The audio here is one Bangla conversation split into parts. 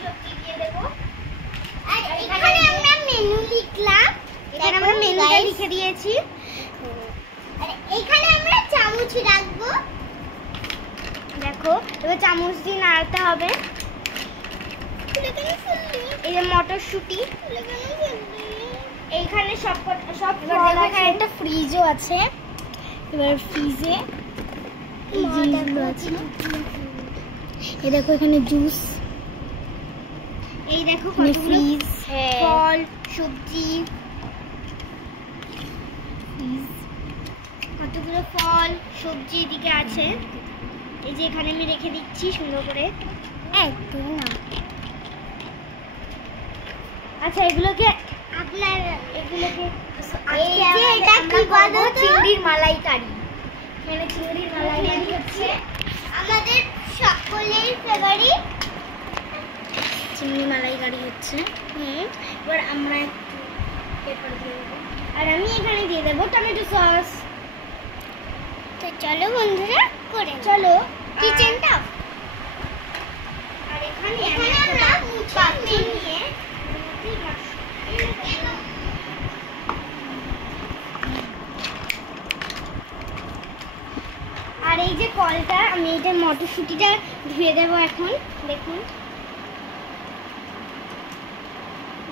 সবজি দিয়ে দেব। আর এখানে আমরা মেনু লিখলাম, এখানে আমরা মেনুটা লিখে দিয়েছি। আর এখানে আমরা চামচ রাখবো। দেখো এবার চামচ দিয়ে নাড়াতে হবে। এই যে মটরশুঁটি, এইখানে সব ফল আছে। একটা ফ্রিজও আছে, এবার ফ্রিজে এই জিনিসগুলো আছে। এই দেখো এখানে জুস, এই দেখো ফ্রিজ, ফল সবজি, কতগুলো ফল সবজি এদিকে আছে। এই যে এখানে আমি রেখে দিচ্ছি সুন্দর করে। আচ্ছা এগুলোকে আপনার এগুলোকে এটা কি বলো? চিংড়ির মালাইকারি। মানে চিংড়ির মালাইকারি হচ্ছে আমাদের সকলের ফেভারিট। চিংড়ি মালাইকারি হচ্ছে। এবার আমরা একটু পেপার দিয়ে দেবো, আর আমি এখানে দিয়ে দেবো টমেটো সস। তো চলো বন্ধুরা করে চলো কিচেনটা। আর এখানে আমরা পাত্র নিয়ে আর এই যে কলটা, আমি এইটা মটরশুঁটিটা ধুয়ে দেবো এখন। দেখুন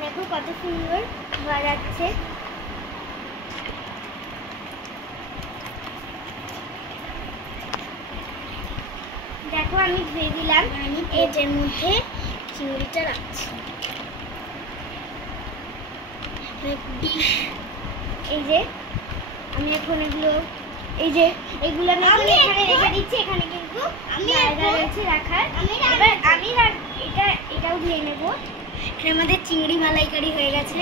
দেখো কত সুন্দর ধোয়া যাচ্ছে। দেখো আমি ধুয়ে দিলাম। আমি এটার মধ্যে চিংড়িটা রাখছি। এই যে আমি এখন এগুলো, এই যে এগুলো আমি এখানে রেখে দিচ্ছি। এখানে কিন্তু জায়গা রয়েছে রাখার। এবার আমি এটাও ধুয়ে নেব। এখানে আমাদের চিংড়ি মালাইকারি হয়ে গেছে।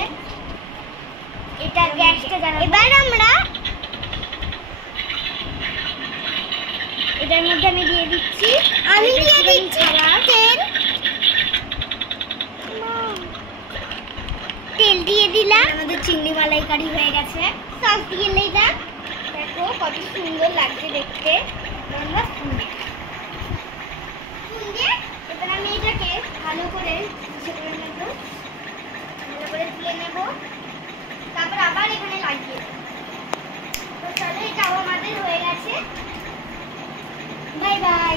এটা গ্যাসটা জ্বালাবো। এবার আমরা এটার মধ্যে আমি দিয়ে দিচ্ছি, আমি দিয়ে দিচ্ছি তেল দিয়ে দিলাম। আমাদের চিংড়ি মালাইকারি হয়ে গেছে। সস দিয়ে নিলাম। দেখো কত সুন্দর লাগছে দেখতে। এবার আমি এটাকে ভালো করে তুলে নেব, তারপর আবার এখানে লাগিয়ে দেবো। তো চলো এটাও আমাদের হয়ে গেছে। Bye bye.